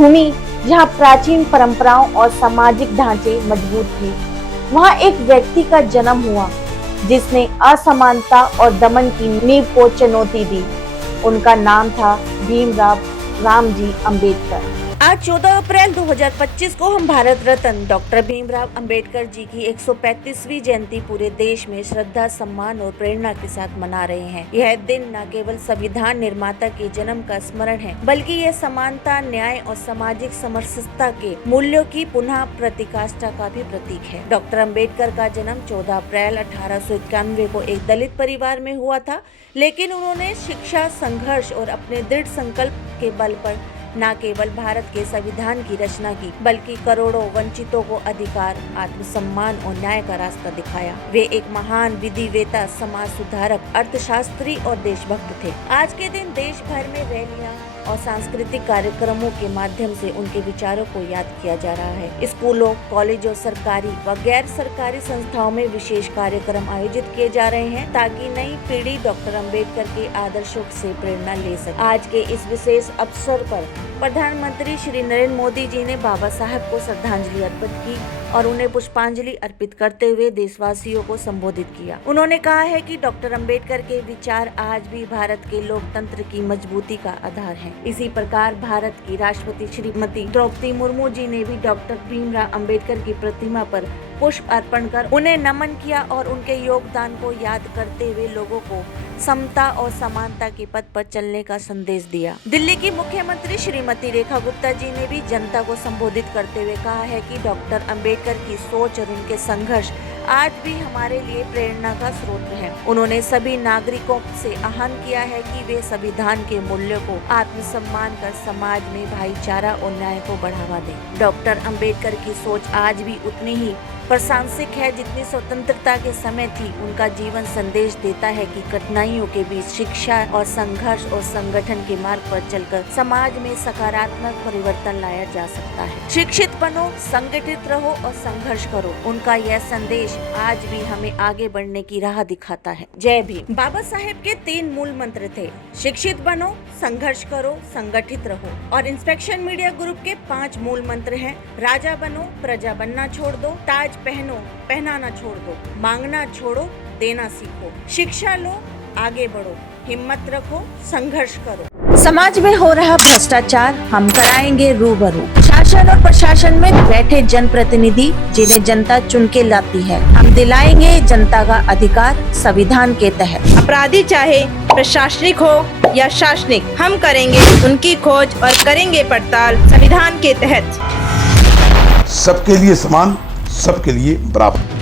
भूमि जहाँ प्राचीन परंपराओं और सामाजिक ढांचे मजबूत थे, वहाँ एक व्यक्ति का जन्म हुआ जिसने असमानता और दमन की नींव को चुनौती दी। उनका नाम था भीमराव रामजी अंबेडकर। आज 14 अप्रैल 2025 को हम भारत रत्न डॉक्टर भीमराव अंबेडकर जी की 135वीं जयंती पूरे देश में श्रद्धा, सम्मान और प्रेरणा के साथ मना रहे हैं। यह दिन न केवल संविधान निर्माता के जन्म का स्मरण है, बल्कि यह समानता, न्याय और सामाजिक समरसता के मूल्यों की पुनः प्रतिकाष्ठा का भी प्रतीक है। डॉक्टर अंबेडकर का जन्म 14 अप्रैल 1891 को एक दलित परिवार में हुआ था, लेकिन उन्होंने शिक्षा, संघर्ष और अपने दृढ़ संकल्प के बल पर न केवल भारत के संविधान की रचना की, बल्कि करोड़ों वंचितों को अधिकार, आत्मसम्मान और न्याय का रास्ता दिखाया। वे एक महान विधिवेता, समाज सुधारक, अर्थशास्त्री और देशभक्त थे। आज के दिन देश भर में रैलियां और सांस्कृतिक कार्यक्रमों के माध्यम से उनके विचारों को याद किया जा रहा है। स्कूलों, कॉलेजों, सरकारी व गैर सरकारी संस्थाओं में विशेष कार्यक्रम आयोजित किए जा रहे हैं, ताकि नई पीढ़ी डॉक्टर अंबेडकर के आदर्शों से प्रेरणा ले सके। आज के इस विशेष अवसर पर प्रधानमंत्री श्री नरेंद्र मोदी जी ने बाबा साहब को श्रद्धांजलि अर्पित की और उन्हें पुष्पांजलि अर्पित करते हुए देशवासियों को संबोधित किया। उन्होंने कहा है कि डॉक्टर अंबेडकर के विचार आज भी भारत के लोकतंत्र की मजबूती का आधार हैं। इसी प्रकार भारत की राष्ट्रपति श्रीमती द्रौपदी मुर्मू जी ने भी डॉक्टर भीमराव अंबेडकर की प्रतिमा पर पुष्प अर्पण कर उन्हें नमन किया और उनके योगदान को याद करते हुए लोगों को समता और समानता के पथ पर चलने का संदेश दिया। दिल्ली की मुख्यमंत्री श्रीमती रेखा गुप्ता जी ने भी जनता को संबोधित करते हुए कहा है कि डॉक्टर अंबेडकर की सोच और उनके संघर्ष आज भी हमारे लिए प्रेरणा का स्रोत है। उन्होंने सभी नागरिकों से आह्वान किया है कि वे संविधान के मूल्यों को आत्मसम्मान कर समाज में भाईचारा और न्याय को बढ़ावा दें। डॉक्टर अंबेडकर की सोच आज भी उतनी ही प्रासंगिक है जितनी स्वतंत्रता के समय थी। उनका जीवन संदेश देता है कि कठिनाइयों के बीच शिक्षा और संघर्ष और संगठन के मार्ग पर चलकर समाज में सकारात्मक परिवर्तन लाया जा सकता है। शिक्षित बनो, संगठित रहो और संघर्ष करो। उनका यह संदेश आज भी हमें आगे बढ़ने की राह दिखाता है। जय भीम। बाबा साहेब के 3 मूल मंत्र थे: शिक्षित बनो, संघर्ष करो, संगठित रहो। और इंस्पेक्शन मीडिया ग्रुप के 5 मूल मंत्र हैं: राजा बनो, प्रजा बनना छोड़ दो, ताज पहनो, पहनाना छोड़ दो, मांगना छोड़ो, देना सीखो, शिक्षा लो, आगे बढ़ो, हिम्मत रखो, संघर्ष करो। समाज में हो रहा भ्रष्टाचार हम कराएंगे रूबरू। शासन और प्रशासन में बैठे जनप्रतिनिधि जिन्हें जनता चुन के लाती है, हम दिलाएंगे जनता का अधिकार संविधान के तहत। अपराधी चाहे प्रशासनिक हो या शासनिक, हम करेंगे उनकी खोज और करेंगे पड़ताल संविधान के तहत। सबके लिए समान, सबके लिए बराबर।